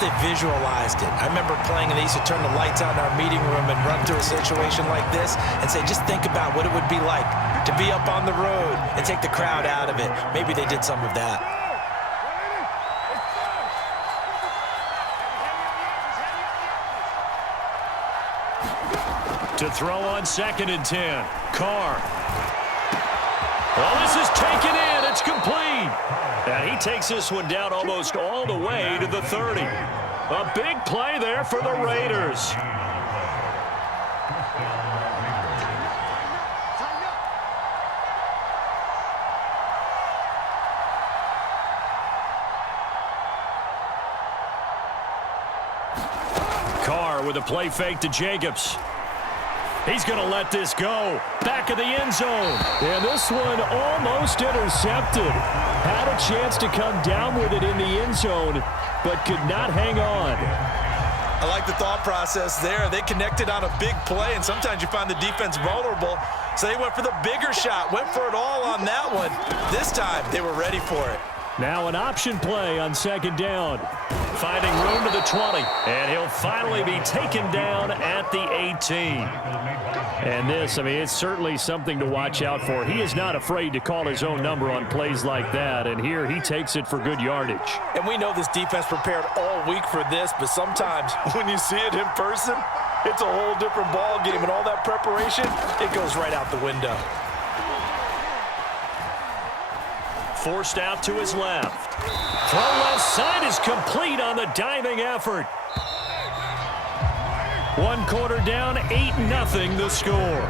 they visualized it. I remember playing and they used to turn the lights on in our meeting room and run through a situation like this and say, just think about what it would be like to be up on the road and take the crowd out of it. Maybe they did some of that. To throw on 2nd and 10. Carr. Well, this is taken in. It's complete. And he takes this one down almost all the way to the 30. A big play there for the Raiders. Carr with a play fake to Jacobs. He's going to let this go. Back of the end zone. And this one almost intercepted. Had a chance to come down with it in the end zone, but could not hang on. I like the thought process there. They connected on a big play, and sometimes you find the defense vulnerable. So they went for the bigger shot, went for it all on that one. This time, they were ready for it. Now an option play on 2nd down. Finding room to the 20. And he'll finally be taken down at the 18. And this, I mean, it's certainly something to watch out for. He is not afraid to call his own number on plays like that. And here he takes it for good yardage. And we know this defense prepared all week for this, but sometimes when you see it in person, it's a whole different ball game. And all that preparation, it goes right out the window. Forced out to his left. Throw left side is complete on the diving effort. 1 quarter down, 8-0 the score.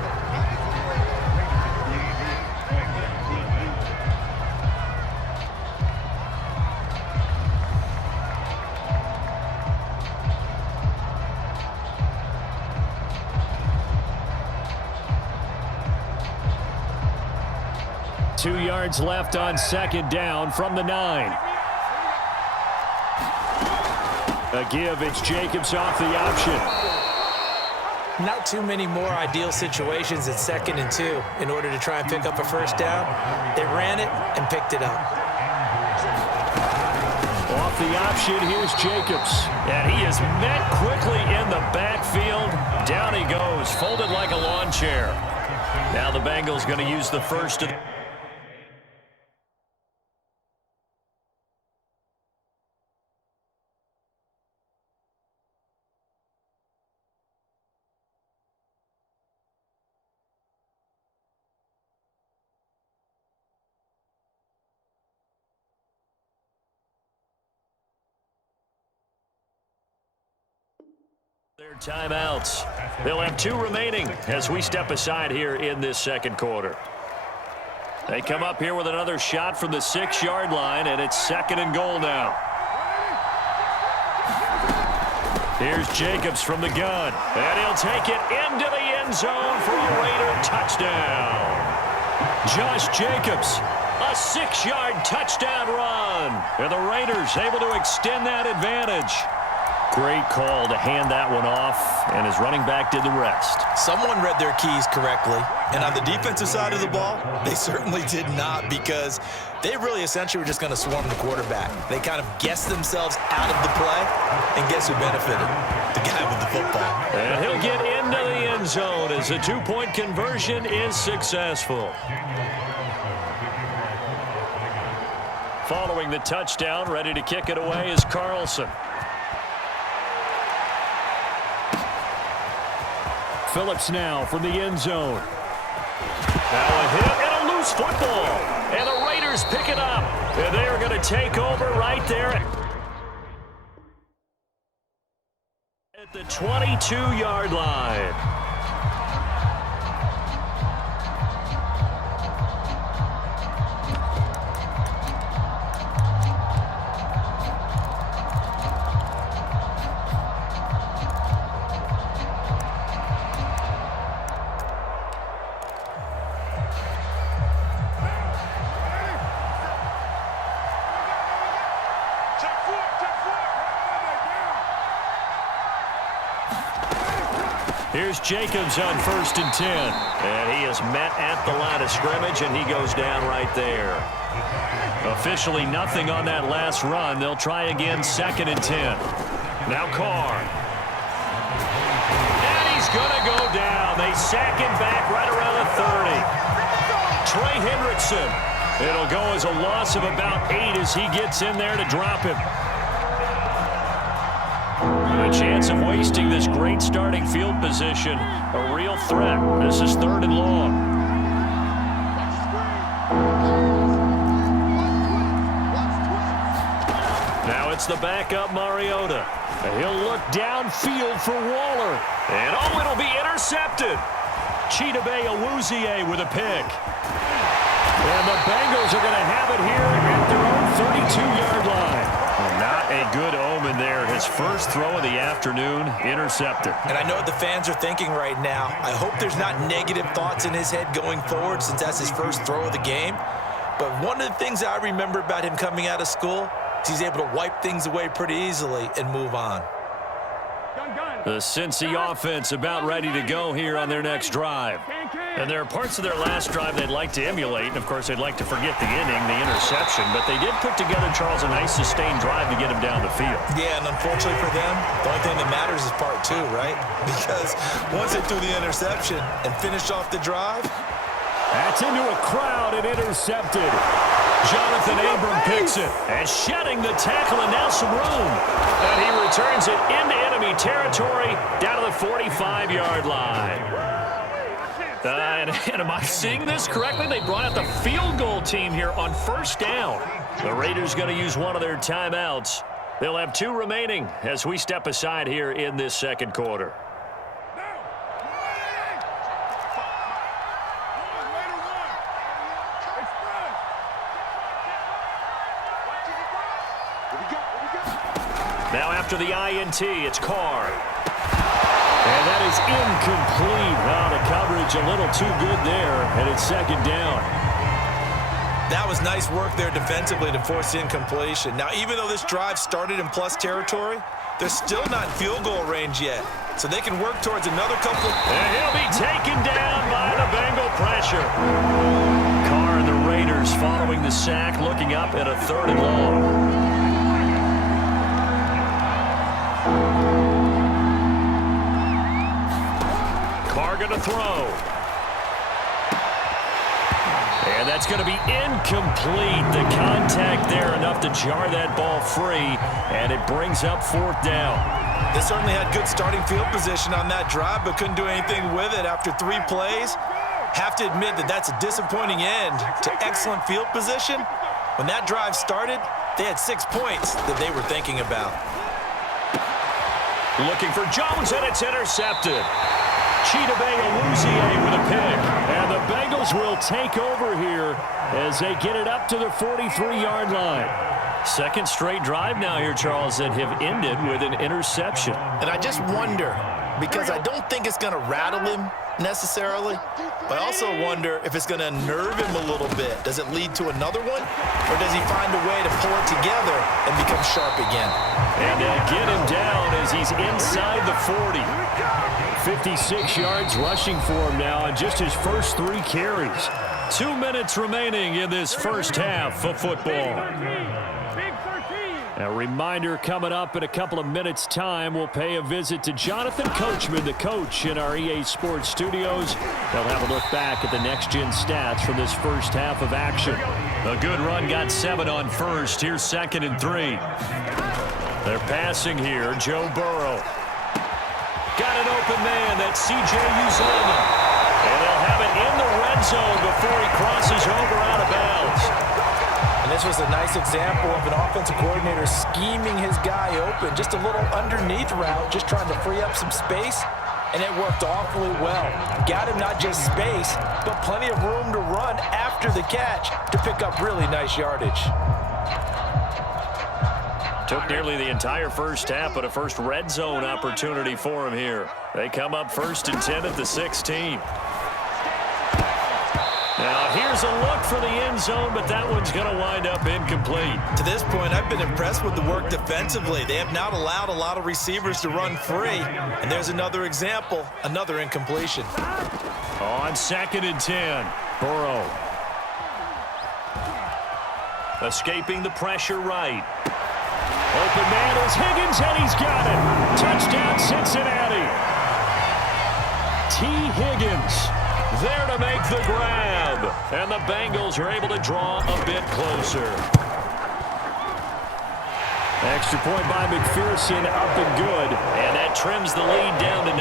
Two yards left on 2nd down from the 9. A give, it's Jacobs off the option. Not too many more ideal situations at 2nd and 2 in order to try and pick up a first down. They ran it and picked it up. Off the option, here's Jacobs. And he is met quickly in the backfield. Down he goes, folded like a lawn chair. Now the Bengals going to use the first. Their timeouts. They'll have 2 remaining as we step aside here in this 2nd quarter. They come up here with another shot from the 6-yard line, and it's 2nd and goal now. Here's Jacobs from the gun, and he'll take it into the end zone for a Raider touchdown. Josh Jacobs, a 6-yard touchdown run, and the Raiders able to extend that advantage. Great call to hand that one off, and his running back did the rest. Someone read their keys correctly, and on the defensive side of the ball, they certainly did not, because they really essentially were just going to swarm the quarterback. They kind of guessed themselves out of the play, and guess who benefited? The guy with the football. And he'll get into the end zone as the 2-point conversion is successful. Following the touchdown, ready to kick it away is Carlson. Phillips now from the end zone. Now a hit and a loose football. And the Raiders pick it up. And they are going to take over right there at the 22-yard line. Here's Jacobs on 1st and 10. And he is met at the line of scrimmage, and he goes down right there. Officially nothing on that last run. They'll try again 2nd and 10. Now Carr. And he's going to go down. They sack him back right around the 30. Trey Hendrickson. It'll go as a loss of about 8 as he gets in there to drop him. A chance of wasting this great starting field position. A real threat. This is 3rd and long. Now it's the backup Mariota. He'll look downfield for Waller. And oh, it'll be intercepted. Chidobe Awuzie with a pick. And the Bengals are going to have it here at their own 32-yard line. Not a good omen there. His first throw of the afternoon, intercepted. And I know what the fans are thinking right now. I hope there's not negative thoughts in his head going forward since that's his first throw of the game. But one of the things I remember about him coming out of school is he's able to wipe things away pretty easily and move on. The Cincy offense about ready to go here on their next drive. And there are parts of their last drive they'd like to emulate. And, of course, they'd like to forget the inning, the interception. But they did put together, Charles, a nice sustained drive to get him down the field. Yeah, and unfortunately for them, the only thing that matters is part 2, right? Because once they threw the interception and finished off the drive. That's into a crowd and intercepted. Jonathan Abram picks it. And shedding the tackle and now some room. And he returns it into enemy territory down to the 45-yard line. And am I seeing this correctly? They brought out the field goal team here on first down. The Raiders going to use one of their timeouts. They'll have 2 remaining as we step aside here in this second quarter. Now after the INT, it's Carr. And that is incomplete. Wow, the coverage a little too good there, and it's second down. That was nice work there defensively to force incompletion. Now, even though this drive started in plus territory, they're still not in field goal range yet. So they can work towards another couple. And he'll be taken down by the Bengal pressure. Carr and the Raiders following the sack, looking up at a 3rd and long. Going to throw. And that's going to be incomplete. The contact there enough to jar that ball free, and it brings up 4th down. They certainly had good starting field position on that drive, but couldn't do anything with it after 3 plays. Have to admit that that's a disappointing end to excellent field position. When that drive started, they had 6 points that they were thinking about. Looking for Jones, and it's intercepted. Chidobe Awuzie with a pick. And the Bengals will take over here as they get it up to the 43-yard line. Second straight drive now here, Charles, that have ended with an interception. And I just wonder, because I don't think it's going to rattle him necessarily, but I also wonder if it's going to unnerve him a little bit. Does it lead to another one? Or does he find a way to pull it together and become sharp again? And get him down as he's inside the 40. 56 yards rushing for him now on just his first 3 carries. 2 minutes remaining in this first half of football. A reminder coming up in a couple of minutes' time, we'll pay a visit to Jonathan Coachman, the coach in our EA Sports studios. They'll have a look back at the next-gen stats from this first half of action. A good run, got 7 on first. Here's 2nd and 3. They're passing here. Joe Burrow. Got an open man. That's C.J. Uzomah. And they'll have it in the red zone before he crosses over out of bounds. And this was a nice example of an offensive coordinator scheming his guy open. Just a little underneath route, just trying to free up some space. And it worked awfully well. Got him not just space, but plenty of room to run after the catch to pick up really nice yardage. Took nearly the entire first half, but a first red zone opportunity for him here. They come up 1st and 10 at the 16. Now here's a look for the end zone, but that one's going to wind up incomplete. To this point, I've been impressed with the work defensively. They have not allowed a lot of receivers to run free. And there's another example, another incompletion. On 2nd and 10, Burrow. Escaping the pressure right. Open man is Higgins, and he's got it. Higgins there to make the grab. And the Bengals are able to draw a bit closer. Extra point by McPherson, up and good. And that trims the lead down to 9.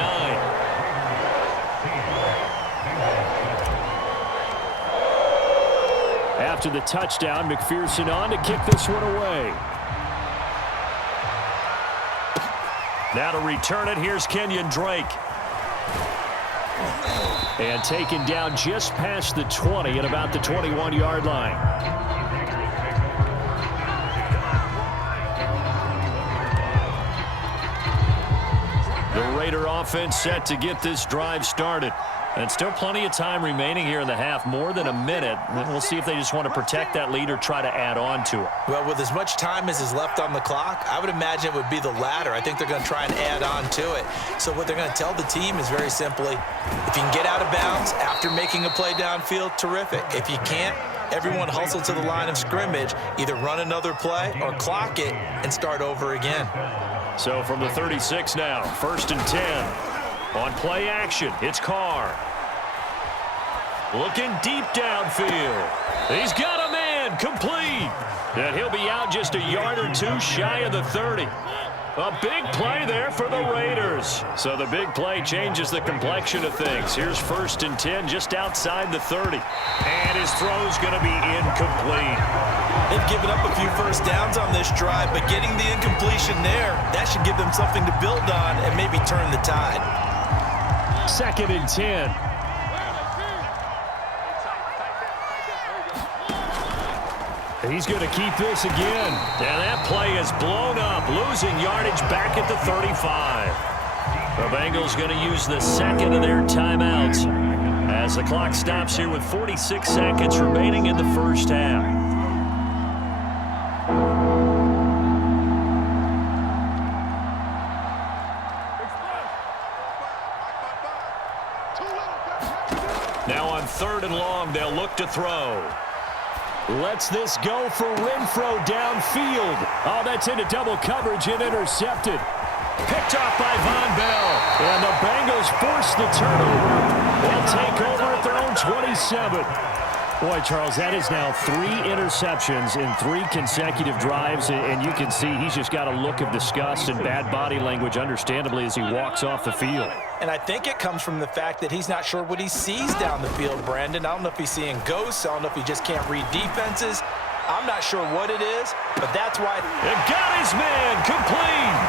After the touchdown, McPherson on to kick this one away. Now to return it, here's Kenyon Drake. And taken down just past the 20 at about the 21-yard line. The Raider offense set to get this drive started. And still plenty of time remaining here in the half, more than a minute. We'll see if they just want to protect that lead or try to add on to it. Well, with as much time as is left on the clock, I would imagine it would be the latter. I think they're going to try and add on to it. So what they're going to tell the team is very simply, if you can get out of bounds after making a play downfield, terrific. If you can't, everyone hustle to the line of scrimmage, either run another play or clock it and start over again. So from the 36 now, 1st and 10. On play action, it's Carr. Looking deep downfield. He's got a man, complete. And he'll be out just a yard or two shy of the 30. A big play there for the Raiders. So the big play changes the complexion of things. Here's 1st and 10 just outside the 30. And his throw's going to be incomplete. They've given up a few first downs on this drive, but getting the incompletion there, that should give them something to build on and maybe turn the tide. 2nd and 10. He's going to keep this again. And that play is blown up, losing yardage back at the 35. The Bengals going to use the second of their timeouts as the clock stops here with 46 seconds remaining in the first half. Now on 3rd and long, they'll look to throw. Lets this go for Renfro downfield. Oh, that's into double coverage and intercepted. Picked off by Von Bell. And the Bengals force the turnover. They'll take over at their own 27. Boy, Charles, that is now 3 interceptions in 3 consecutive drives, and you can see he's just got a look of disgust and bad body language, understandably, as he walks off the field. And I think it comes from the fact that he's not sure what he sees down the field, Brandon. I don't know if he's seeing ghosts. I don't know if he just can't read defenses. I'm not sure what it is, but that's why. It got his man complete.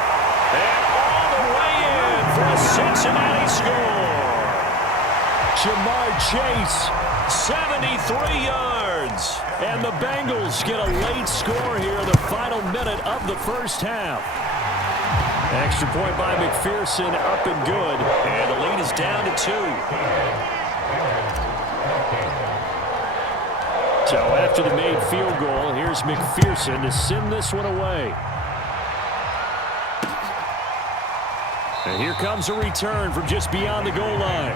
And all the way in for a Cincinnati score. Jamar Chase, 73 yards. And the Bengals get a late score here in the final minute of the first half. Extra point by McPherson, up and good. And the lead is down to 2. So after the made field goal, here's McPherson to send this one away. And here comes a return from just beyond the goal line.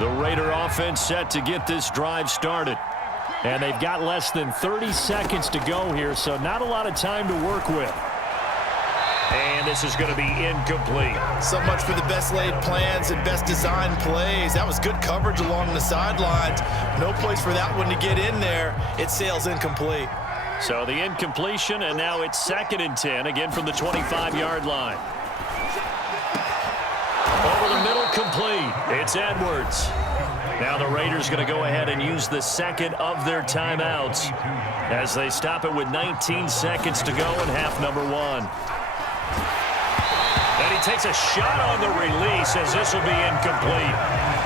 The Raider offense set to get this drive started. And they've got less than 30 seconds to go here, so not a lot of time to work with. And this is going to be incomplete. So much for the best laid plans and best designed plays. That was good coverage along the sidelines. No place for that one to get in there. It sails incomplete. So the incompletion, and now it's 2nd and 10, again from the 25-yard line. Over the middle, complete. It's Edwards. Now the Raiders going to go ahead and use the second of their timeouts as they stop it with 19 seconds to go in half number 1. And he takes a shot on the release as this will be incomplete.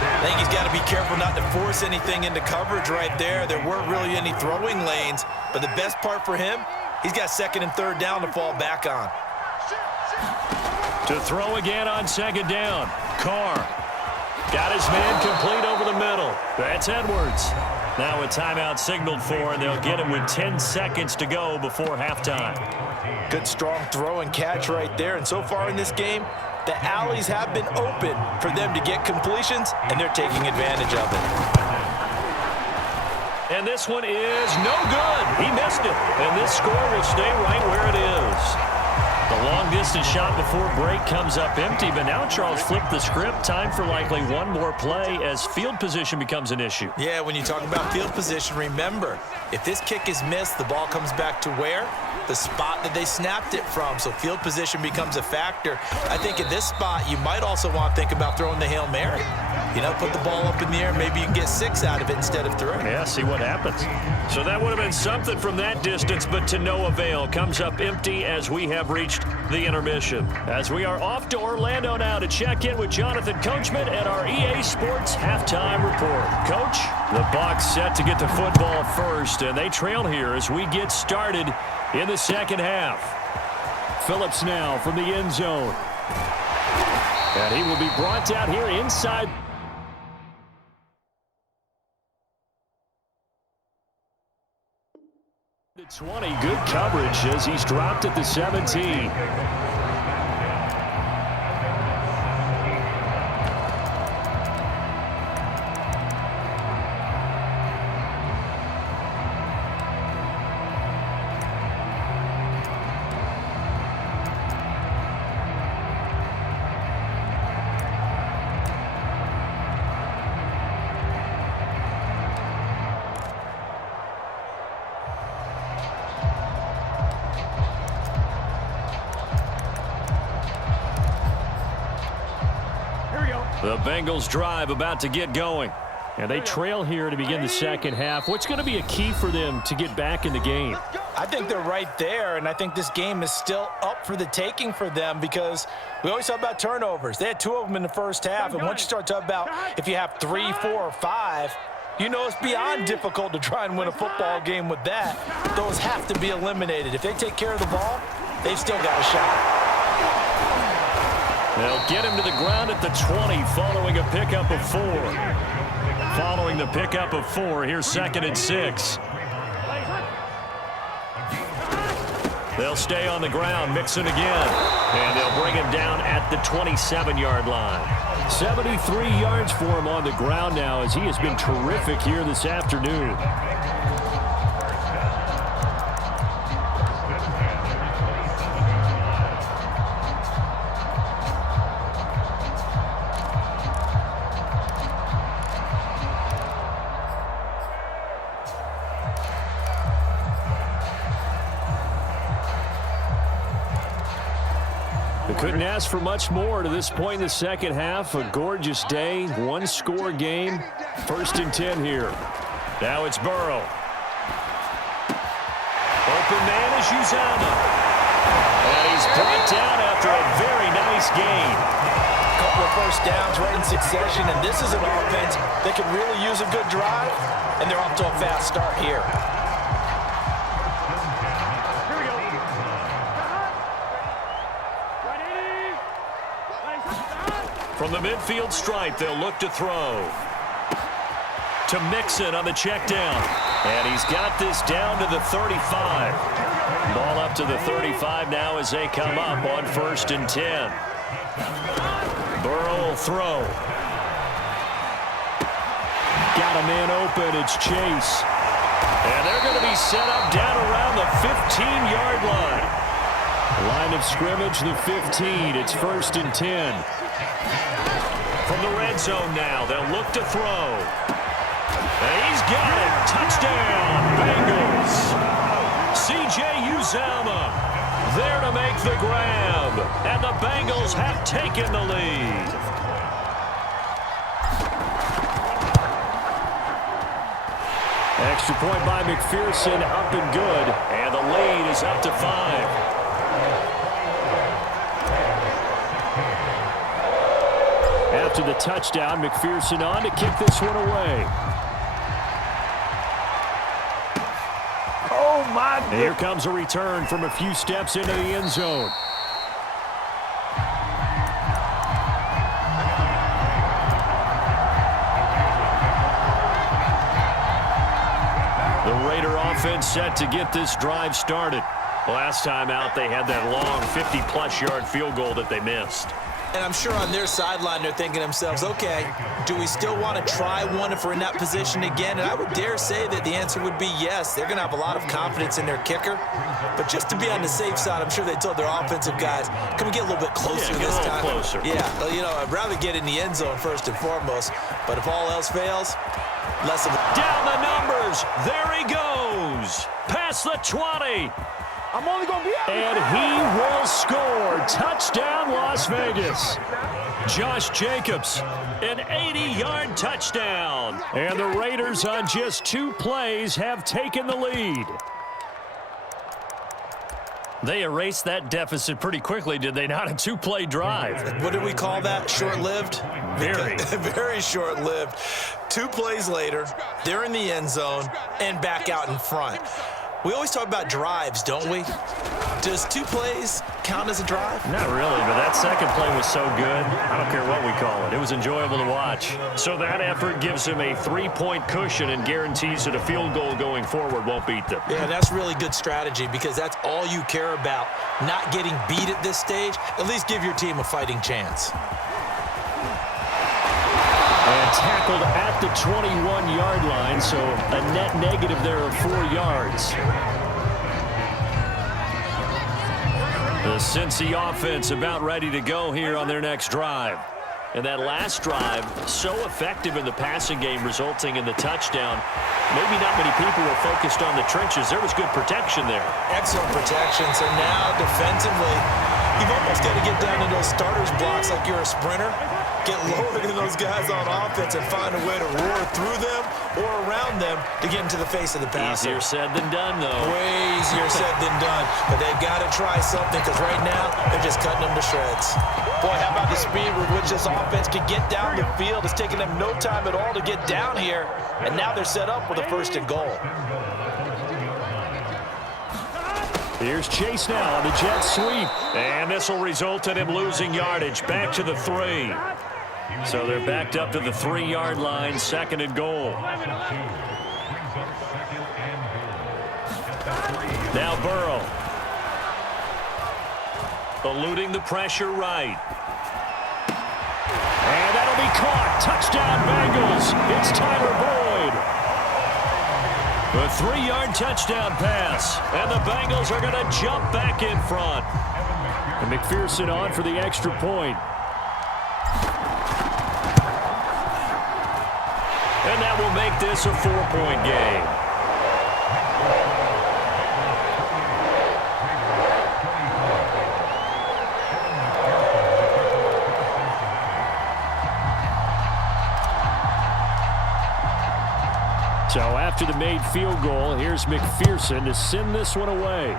I think he's got to be careful not to force anything into coverage right there. There weren't really any throwing lanes, but the best part for him, he's got 2nd and 3rd down to fall back on. To throw again on 2nd down. Carr got his man complete over the middle. That's Edwards. Now a timeout signaled for, and they'll get it with 10 seconds to go before halftime. Good strong throw and catch right there. And so far in this game, the alleys have been open for them to get completions, and they're taking advantage of it. And this one is no good. He missed it. And this score will stay right where it is. The long-distance shot before break comes up empty, but now Charles flipped the script. Time for likely one more play as field position becomes an issue. Yeah, when you talk about field position, remember, if this kick is missed, the ball comes back to where? The spot that they snapped it from. So field position becomes a factor. I think in this spot, you might also want to think about throwing the Hail Mary. You know, put the ball up in the air. Maybe you can get 6 out of it instead of 3. Yeah, see what happens. So that would have been something from that distance, but to no avail. Comes up empty as we have reached the intermission. As we are off to Orlando now to check in with Jonathan Coachman at our EA Sports Halftime Report. Coach, the Bucs set to get the football first, and they trail here as we get started in the second half. Phillips now from the end zone. And he will be brought down here inside. The 20, good coverage as he's dropped at the 17. The Bengals drive about to get going. And they trail here to begin the second half. What's going to be a key for them to get back in the game? I think they're right there, and I think this game is still up for the taking for them because we always talk about turnovers. They had 2 of them in the first half, and once you start talking about if you have 3, 4, or 5, you know it's beyond difficult to try and win a football game with that. Those have to be eliminated. If they take care of the ball, they've still got a shot. They'll get him to the ground at the 20 following a pickup of 4. Following the pickup of 4, here's 2nd and 6. They'll stay on the ground, Mixon again. And they'll bring him down at the 27-yard line. 73 yards for him on the ground now as he has been terrific here this afternoon. Couldn't ask for much more to this point in the second half. A gorgeous day, 1-score game. 1st and 10 here. Now it's Burrow. Open man is Uzama. And he's brought down after a very nice gain. A couple of first downs right in succession, and this is an offense that could really use a good drive, and they're off to a fast start here. From the midfield stripe, they'll look to throw. To Mixon on the check down. And he's got this down to the 35. Ball up to the 35 now as they come up on 1st and 10. Burrow will throw. Got a man open. It's Chase. And they're going to be set up down around the 15-yard line. Line of scrimmage, the 15. It's 1st and 10. From the red zone now, they'll look to throw. And he's got it. Touchdown, Bengals. C.J. Uzama there to make the grab. And the Bengals have taken the lead. Extra point by McPherson, up and good. And the lead is up to 5. After the touchdown, McPherson on to kick this one away. Oh, my goodness. Here comes a return from a few steps into the end zone. The Raider offense set to get this drive started. Last time out, they had that long 50-plus yard field goal that they missed. And I'm sure on their sideline they're thinking to themselves, okay, do we still want to try one if we're in that position again? And I would dare say that the answer would be yes. They're going to have a lot of confidence in their kicker. But just to be on the safe side, I'm sure they told their offensive guys, can we get a little bit closer this time? Closer. Yeah, well, you know, I'd rather get in the end zone first and foremost. But if all else fails, less of a... Down the numbers. There he goes. Past the 20. I'm only going to be out. And he will score. Touchdown, Las Vegas. Josh Jacobs, an 80-yard touchdown. And the Raiders on just 2 plays have taken the lead. They erased that deficit pretty quickly, did they not? A 2-play drive. What did we call that? Short-lived? Very. Very short-lived. 2 plays later, they're in the end zone and back out in front. We always talk about drives, don't we? Does 2 plays count as a drive? Not really, but that second play was so good. I don't care what we call it. It was enjoyable to watch. So that effort gives him a 3-point cushion and guarantees that a field goal going forward won't beat them. Yeah, that's really good strategy because that's all you care about. Not getting beat at this stage. At least give your team a fighting chance. And tackled at the 21-yard line, so a net negative there of 4 yards. The Cincy offense about ready to go here on their next drive. And that last drive, so effective in the passing game, resulting in the touchdown. Maybe not many people were focused on the trenches. There was good protection there. Excellent protection. So now defensively, you've almost got to get down to those starters blocks like you're a sprinter. Get lower than those guys on offense and find a way to roar through them or around them to get into the face of the passer. Easier said than done, though. Way easier said than done. But they've got to try something because right now they're just cutting them to shreds. Boy, how about the speed with which this offense can get down the field? It's taking them no time at all to get down here. And now they're set up with a 1st and goal. Here's Chase now on the jet sweep. And this will result in him losing yardage. Back to the 3. So they're backed up to the 3-yard line, 2nd and goal. Now Burrow. Eluding the pressure right. And that'll be caught. Touchdown Bengals. It's Tyler Boyd. A 3-yard touchdown pass. And the Bengals are going to jump back in front. And McPherson on for the extra point. And that will make this a 4-point game. So after the made field goal, here's McPherson to send this one away.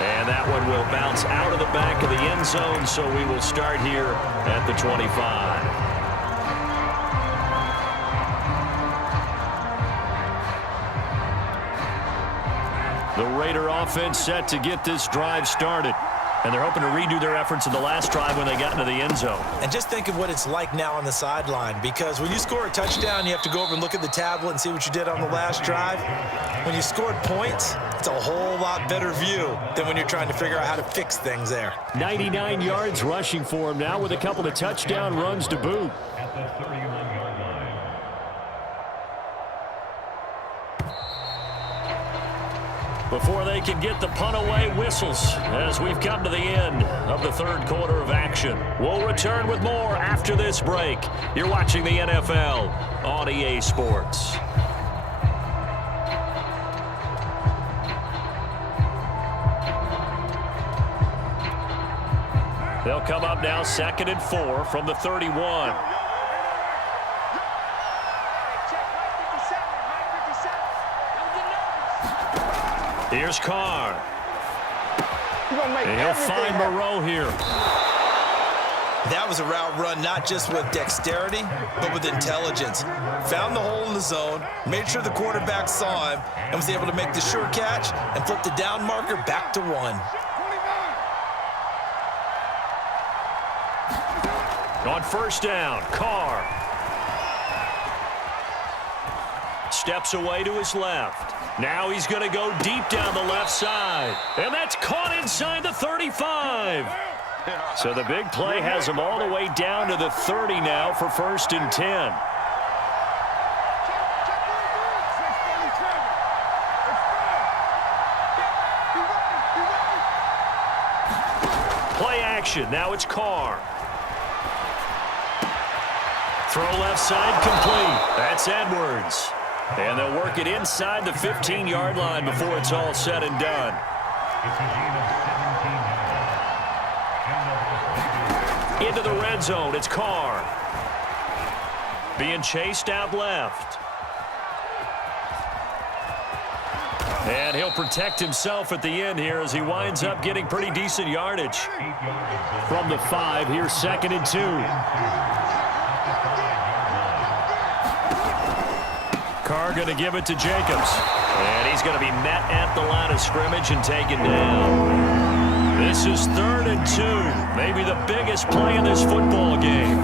And that one will bounce out of the back of the end zone, so we will start here at the 25. The Raider offense set to get this drive started. And they're hoping to redo their efforts in the last drive when they got into the end zone. And just think of what it's like now on the sideline, because when you score a touchdown, you have to go over and look at the tablet and see what you did on the last drive. When you scored points, it's a whole lot better view than when you're trying to figure out how to fix things there. 99 yards rushing for him now with a couple of touchdown runs to boot. Before they can get the punt away, whistles as we've come to the end of the 3rd quarter of action. We'll return with more after this break. You're watching the NFL on EA Sports. They'll come up now 2nd and 4 from the 31. Here's Carr. And he'll find Moreau here. That was a route run not just with dexterity, but with intelligence. Found the hole in the zone, made sure the quarterback saw him, and was able to make the sure catch and flip the down marker back to 1. On 1st down, Carr. steps away to his left. Now he's going to go deep down the left side. And that's caught inside the 35. So the big play has him all the way down to the 30 now for 1st and 10. Play action. Now it's Carr. Throw left side complete. That's Edwards. And they'll work it inside the 15-yard line before it's all said and done. Into the red zone. It's Carr. Being chased out left. And he'll protect himself at the end here as he winds up getting pretty decent yardage. From the 5, here's 2nd and 2. Carr going to give it to Jacobs. And he's going to be met at the line of scrimmage and taken down. This is 3rd and 2. Maybe the biggest play in this football game.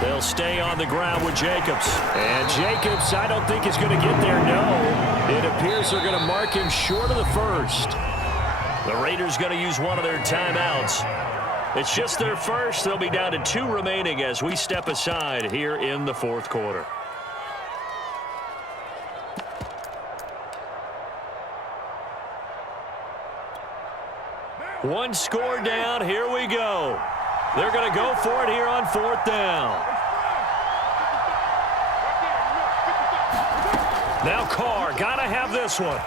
They'll stay on the ground with Jacobs. And Jacobs, I don't think is going to get there, no. It appears they're going to mark him short of the 1st. The Raiders going to use one of their timeouts. It's just their first. They'll be down to 2 remaining as we step aside here in the 4th quarter. One score down. Here we go. They're going to go for it here on 4th down. Now Carr, got to have this one.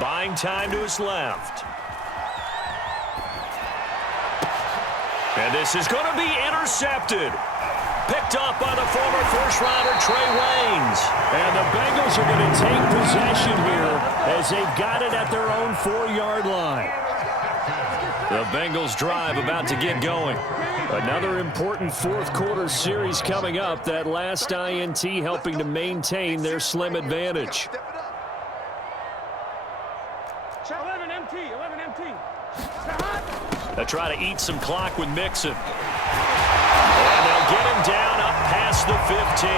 Buying time to his left. And this is going to be intercepted. Picked off by the former first-rounder Trey Waynes. And the Bengals are going to take possession here as they've got it at their own 4-yard line. The Bengals drive about to get going. Another important 4th quarter series coming up. That last INT helping to maintain their slim advantage. 11 MT, 11 MT. They'll try to eat some clock with Mixon. And they'll get him down up past the 15.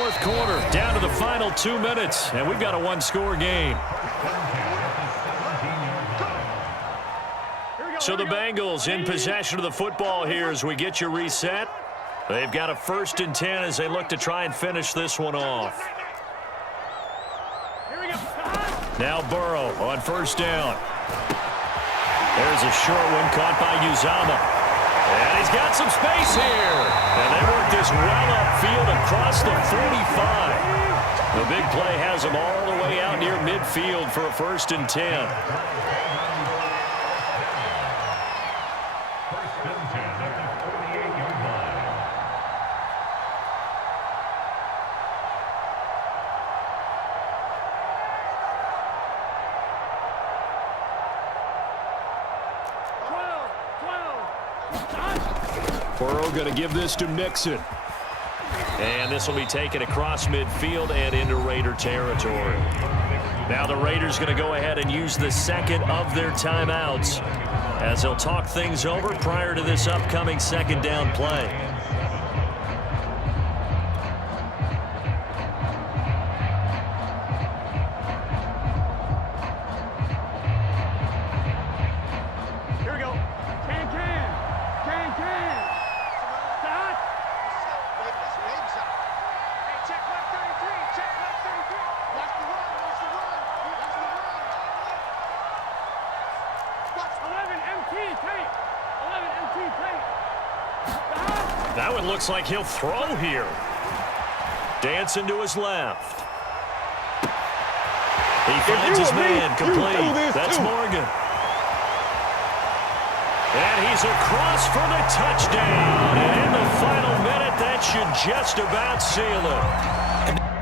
4th quarter, down to the final 2 minutes, and we've got a 1-score game. So the Bengals in possession of the football here as we get you reset. They've got a 1st and 10 as they look to try and finish this one off. Now Burrow on 1st down. There's a short one caught by Uzama. And he's got some space here. And they work this well upfield across the 45. The big play has them all the way out near midfield for a 1st and 10. Burrow going to give this to Mixon. And this will be taken across midfield and into Raider territory. Now the Raiders going to go ahead and use the 2nd of their timeouts as they'll talk things over prior to this upcoming 2nd down play. That one looks like he'll throw here. Dancing to his left. He finds his man complete. That's Morgan. And he's across for the touchdown. And in the final minute, that should just about seal it.